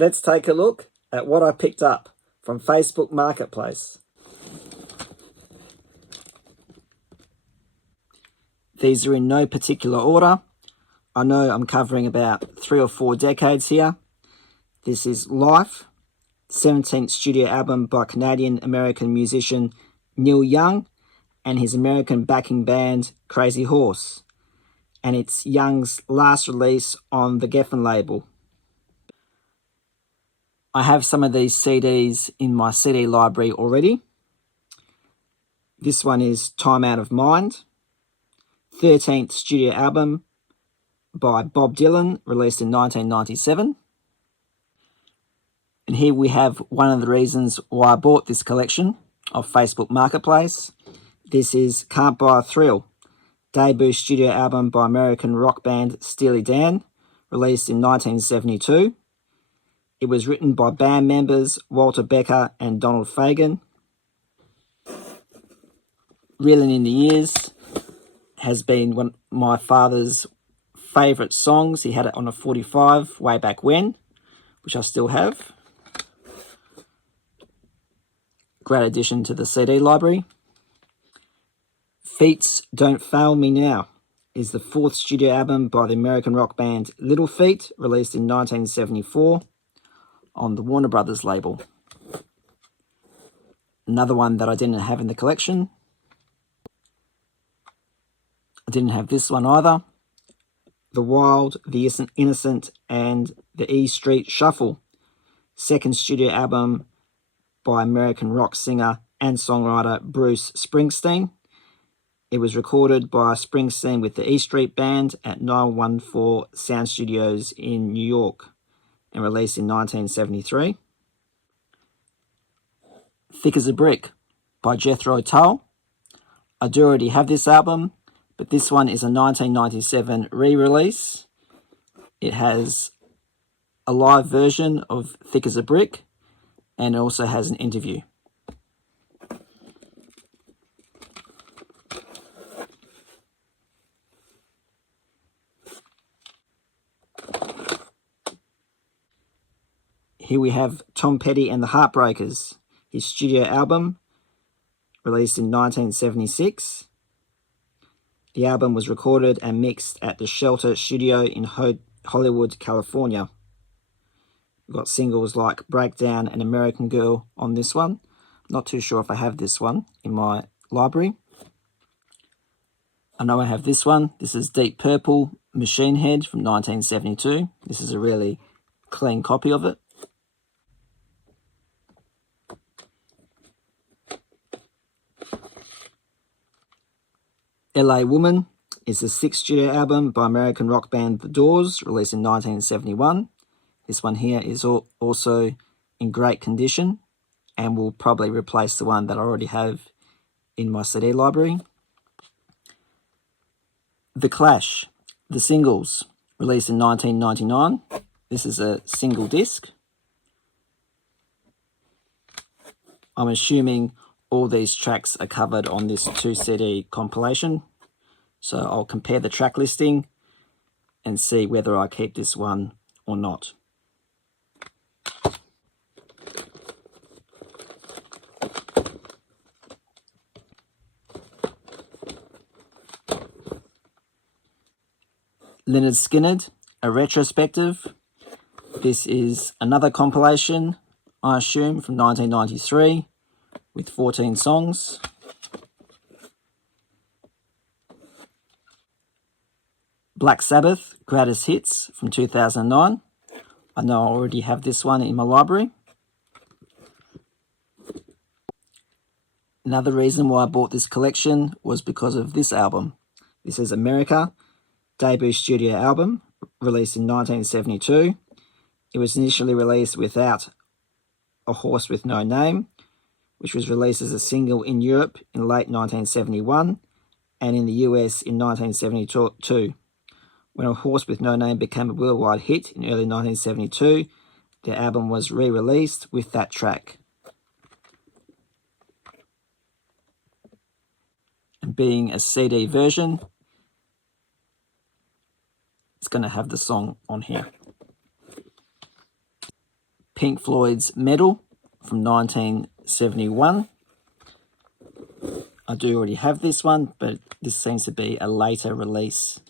Let's take a look at what I picked up from Facebook Marketplace. These are in no particular order. I know I'm covering about 3 or 4 decades here. This is Life, 17th studio album by Canadian-American musician Neil Young and his American backing band Crazy Horse. And it's Young's last release on the Geffen label. I have some of these CDs in my CD library already. This one is Time Out of Mind, 13th studio album by Bob Dylan, released in 1997. And here we have one of the reasons why I bought this collection of Facebook Marketplace. This is Can't Buy a Thrill, debut studio album by American rock band Steely Dan, released in 1972. It was written by band members Walter Becker and Donald Fagen. Reeling in the Years has been one of my father's favourite songs. He had it on a 45 way back when, which I still have. Great addition to the CD library. Feet's Don't Fail Me Now is the 4th studio album by the American rock band Little Feat, released in 1974 on the Warner Brothers label. Another one that I didn't have in the collection. I didn't have this one either. The Wild, the Innocent, and the E Street Shuffle, 2nd studio album by American rock singer and songwriter Bruce Springsteen. It was recorded by Springsteen with the E Street Band at 914 Sound Studios in New York and released in 1973. Thick as a Brick by Jethro Tull. I do already have this album, but this one is a 1997 re-release. It has a live version of Thick as a Brick and also has an interview. Here we have Tom Petty and the Heartbreakers, his studio album, released in 1976. The album was recorded and mixed at the Shelter Studio in Hollywood, California. We've got singles like Breakdown and American Girl on this one. Not too sure if I have this one in my library. I know I have this one. This is Deep Purple, Machine Head from 1972. This is a really clean copy of it. LA Woman is the 6th studio album by American rock band The Doors, released in 1971. This one here is also in great condition and will probably replace the one that I already have in my CD library. The Clash, the singles, released in 1999. This is a single disc. I'm assuming all these tracks are covered on this 2 CD compilation. So I'll compare the track listing and see whether I keep this one or not. Lynyrd Skynyrd, a retrospective. This is another compilation, I assume, from 1993 with 14 songs. Black Sabbath, Greatest Hits from 2009. I know I already have this one in my library. Another reason why I bought this collection was because of this album. This is America, debut studio album, released in 1972. It was initially released without A Horse with No Name, which was released as a single in Europe in late 1971 and in the US in 1972. When A Horse with No Name became a worldwide hit in early 1972, the album was re-released with that track. And being a CD version, it's going to have the song on here. Pink Floyd's Medal from 1971. I do already have this one, but this seems to be a later release.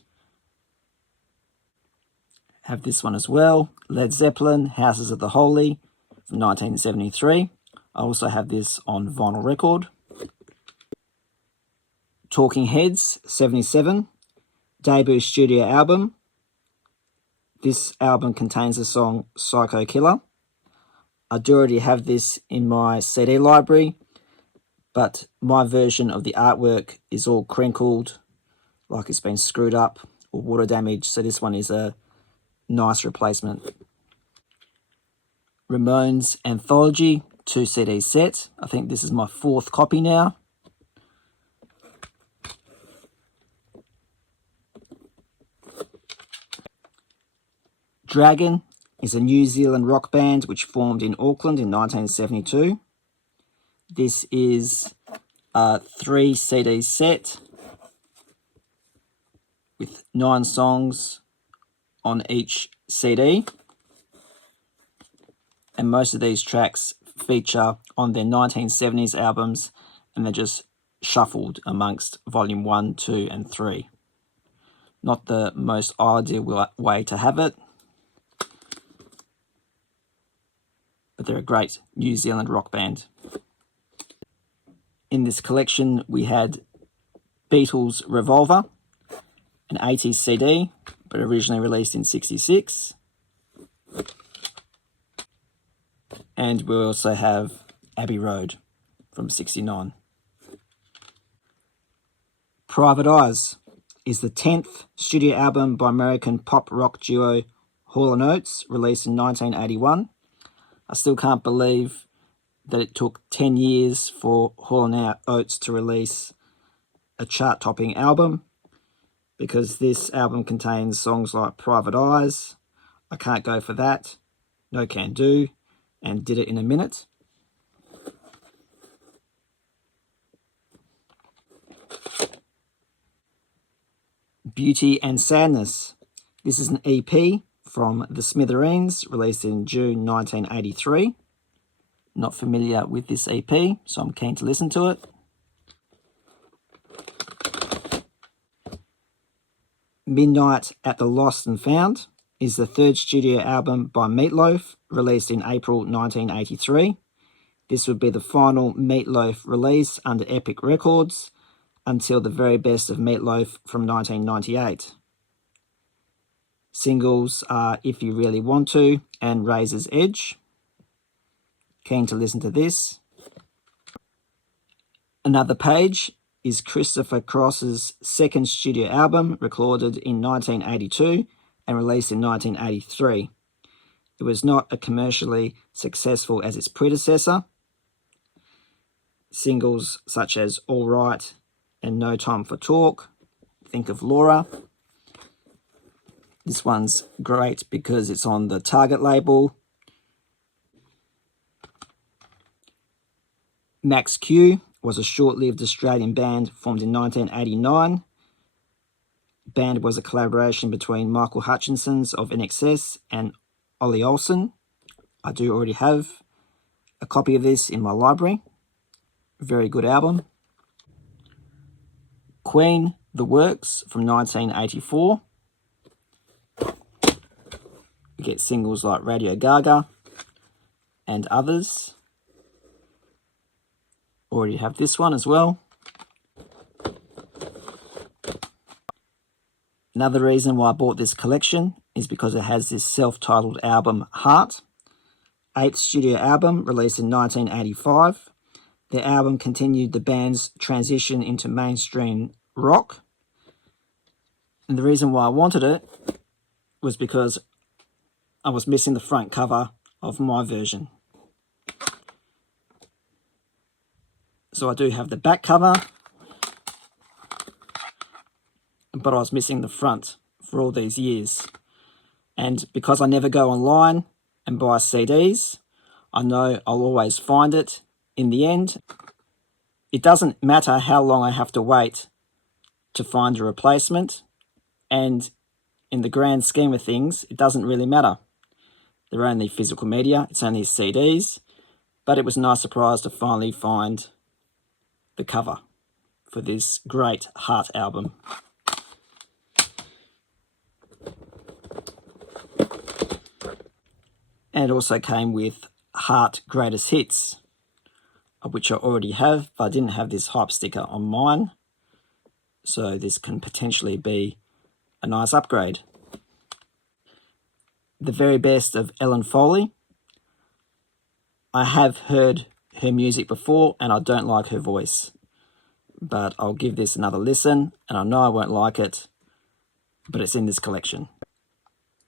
Have this one as well. Led Zeppelin, Houses of the Holy from 1973. I also have this on vinyl record. Talking Heads, 77. Debut studio album. This album contains the song Psycho Killer. I do already have this in my CD library, but my version of the artwork is all crinkled, like it's been screwed up or water damaged, so this one is a nice replacement. Ramones Anthology 2 CD set. I think this is my 4th copy now. Dragon is a New Zealand rock band which formed in Auckland in 1972. This is a 3 CD set with 9 songs on each CD, and most of these tracks feature on their 1970s albums, and they're just shuffled amongst volume 1, 2 and 3. Not the most ideal way to have it, but they're a great New Zealand rock band. In this collection we had Beatles Revolver, an 80s CD, but originally released in 66. And we also have Abbey Road from 69. Private Eyes is the 10th studio album by American pop rock duo Hall & Oates, released in 1981. I still can't believe that it took 10 years for Hall & Oates to release a chart-topping album, because this album contains songs like Private Eyes, I Can't Go For That, No Can Do, and Did It In A Minute. Beauty and Sadness. This is an EP from The Smithereens, released in June 1983. Not familiar with this EP, so I'm keen to listen to it. Midnight at the Lost and Found is the 3rd studio album by Meatloaf, released in April 1983. This would be the final Meatloaf release under Epic Records until The Very Best of Meatloaf from 1998. Singles are If You Really Want To and Razor's Edge. Keen to listen to this. Another Page is Christopher Cross's 2nd studio album, recorded in 1982 and released in 1983. It was not as commercially successful as its predecessor. Singles such as All Right and No Time for Talk, Think of Laura. This one's great because it's on the Target label. Max Q was a short-lived Australian band formed in 1989. The band was a collaboration between Michael Hutchinson's of INXS and Ollie Olsen. I do already have a copy of this in my library. Very good album. Queen, The Works from 1984. We get singles like Radio Gaga and others. Already have this one as well. Another reason why I bought this collection is because it has this self-titled album, Heart. 8th studio album, released in 1985. The album continued the band's transition into mainstream rock. And the reason why I wanted it was because I was missing the front cover of my version. So I do have the back cover, but I was missing the front for all these years. And because I never go online and buy CDs, I know I'll always find it in the end. It doesn't matter how long I have to wait to find a replacement, and in the grand scheme of things, it doesn't really matter. They're only physical media, it's only CDs, but it was a nice surprise to finally find the cover for this great Heart album. And it also came with Heart Greatest Hits, of which I already have, but I didn't have this hype sticker on mine. So this can potentially be a nice upgrade. The very best of Ellen Foley. I have heard her music before and I don't like her voice, but I'll give this another listen, and I know I won't like it, but it's in this collection.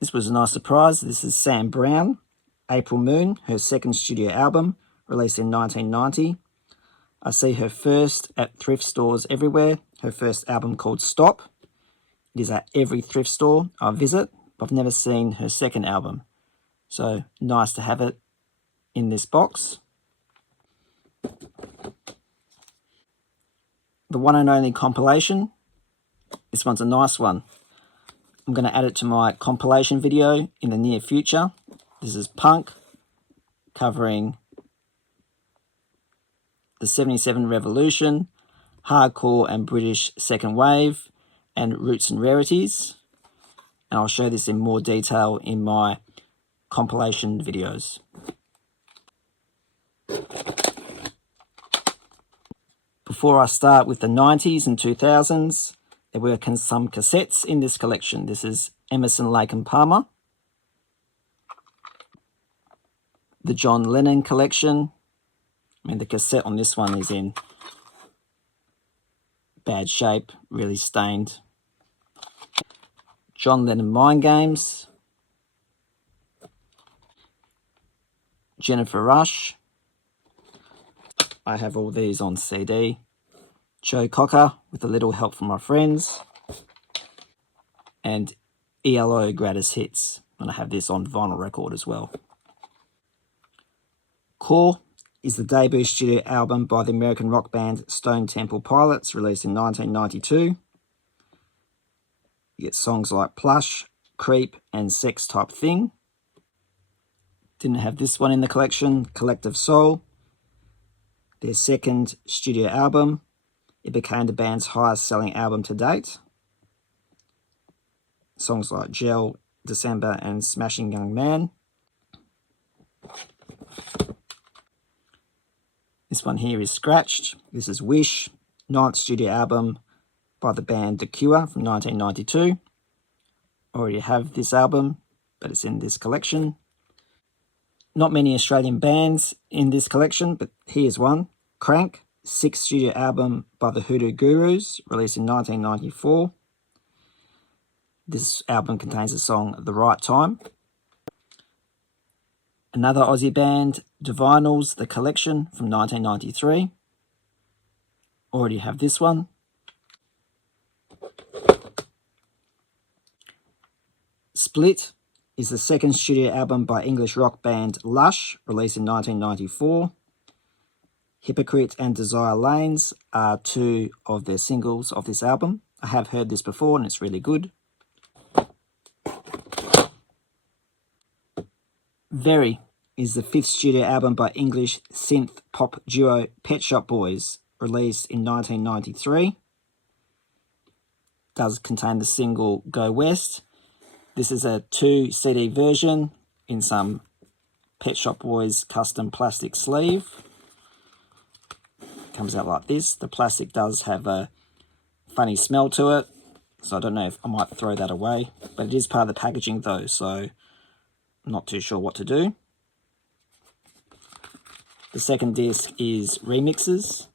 This was a nice surprise. This is Sam Brown, April Moon, her second studio album, released in 1990. I see her first at thrift stores everywhere. Her first album called Stop. It is at every thrift store I visit, but I've never seen her second album. So nice to have it in this box. The one and only compilation. This one's a nice one. I'm going to add it to my compilation video in the near future. This is Punk, covering the 77 Revolution, Hardcore and British Second Wave, and Roots and Rarities. And I'll show this in more detail in my compilation videos. Before I start with the 90s and 2000s, there were some cassettes in this collection. This is Emerson, Lake and Palmer, the John Lennon collection. I mean, the cassette on this one is in bad shape, really stained. John Lennon Mind Games, Jennifer Rush. I have all these on CD. Joe Cocker, with a little help from my friends. And ELO Greatest Hits. And I have this on vinyl record as well. Core is the debut studio album by the American rock band Stone Temple Pilots, released in 1992. You get songs like Plush, Creep, and Sex Type Thing. Didn't have this one in the collection, Collective Soul, their second studio album. It became the band's highest selling album to date. Songs like Gel, December, and Smashing Young Man. This one here is Scratched. This is Wish, ninth studio album by the band The Cure from 1992. Already have this album, but it's in this collection. Not many Australian bands in this collection, but here's one. Crank, sixth studio album by the Hoodoo Gurus, released in 1994. This album contains the song The Right Time. Another Aussie band, Divinals, The Collection from 1993. Already have this one. Split is the second studio album by English rock band Lush, released in 1994. Hypocrite and Desire Lanes are two of their singles of this album. I have heard this before and it's really good. Very is the fifth studio album by English synth pop duo Pet Shop Boys, released in 1993. Does contain the single Go West. This is a 2 CD version in some Pet Shop Boys custom plastic sleeve. Comes out like this. The plastic does have a funny smell to it, so I don't know if I might throw that away, but it is part of the packaging though, so I'm not too sure what to do. The second disc is remixes.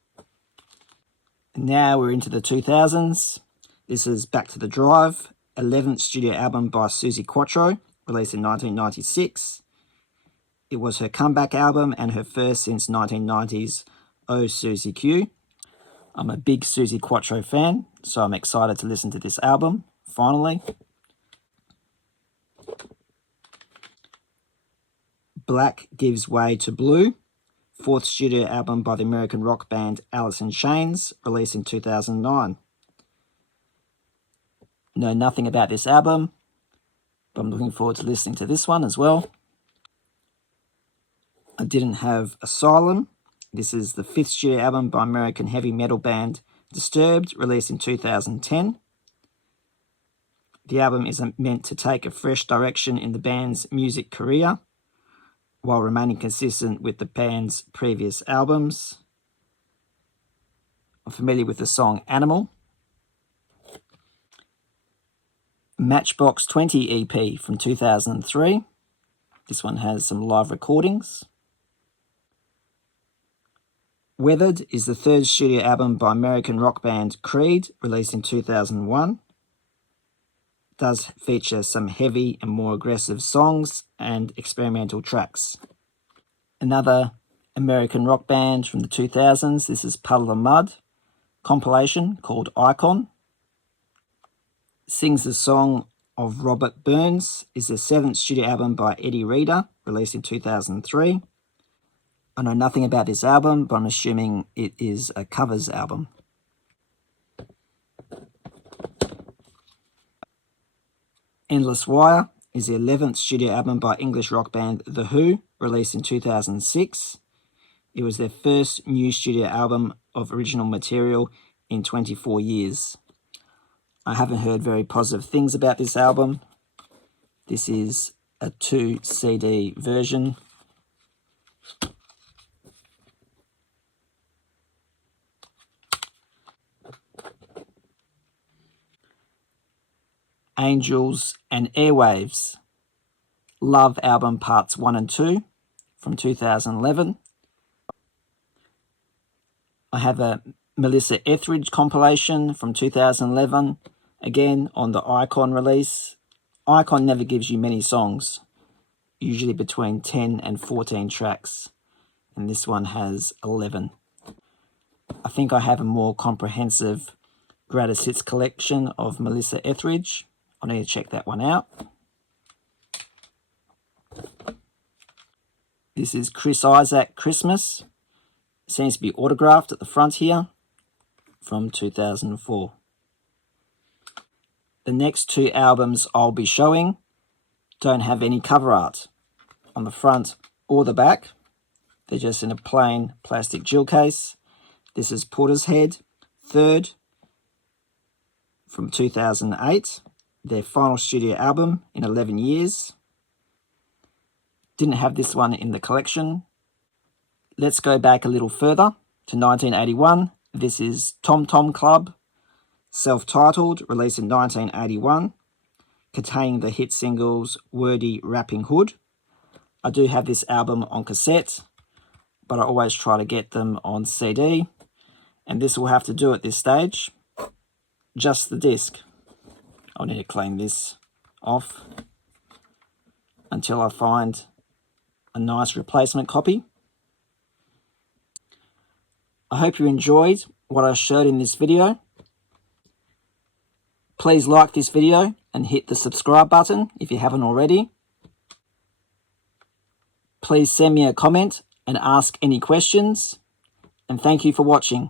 Now we're into the 2000s. This is Back to the Drive, 11th studio album by Suzi Quatro, released in 1996. It was her comeback album and her first since 1990's Oh Suzi Q. I'm a big Suzi Quatro fan, so I'm excited to listen to this album, finally. Black Gives Way to Blue, fourth studio album by the American rock band Alice in Chains, released in 2009. Know nothing about this album, but I'm looking forward to listening to this one as well. didn't have Asylum. This is the 5th studio album by American heavy metal band Disturbed, released in 2010. The album is meant to take a fresh direction in the band's music career, while remaining consistent with the band's previous albums. I'm familiar with the song Animal. Matchbox 20 EP from 2003. This one has some live recordings. Weathered is the 3rd studio album by American rock band Creed, released in 2001. It does feature some heavy and more aggressive songs and experimental tracks. Another American rock band from the 2000s, this is Puddle of Mudd, compilation called Icon. Sings the Song of Robert Burns is the 7th studio album by Eddie Reader, released in 2003. I know nothing about this album, but I'm assuming it is a covers album. Endless Wire is the 11th studio album by English rock band The Who, released in 2006. It was their first new studio album of original material in 24 years. I haven't heard very positive things about this album. This is a 2 CD version. Angels and Airwaves, Love Album Parts 1 and 2 from 2011. I have a Melissa Etheridge compilation from 2011, again on the Icon release. Icon never gives you many songs, usually between 10 and 14 tracks, and this one has 11. I think I have a more comprehensive greatest hits collection of Melissa Etheridge. I need to check that one out. This is Chris Isaak Christmas. It seems to be autographed at the front here from 2004. The next 2 albums I'll be showing don't have any cover art on the front or the back. They're just in a plain plastic jewel case. This is Portishead, 3rd from 2008. Their final studio album in 11 years. Didn't have this one in the collection. Let's go back a little further to 1981. This is Tom Tom Club, self-titled, released in 1981, containing the hit singles Wordy Rapping Hood. I do have this album on cassette, but I always try to get them on CD, and this will have to do at this stage. Just the disc. I'll need to clean this off until I find a nice replacement copy. I hope you enjoyed what I showed in this video. Please like this video and hit the subscribe button if you haven't already. Please send me a comment and ask any questions. And thank you for watching.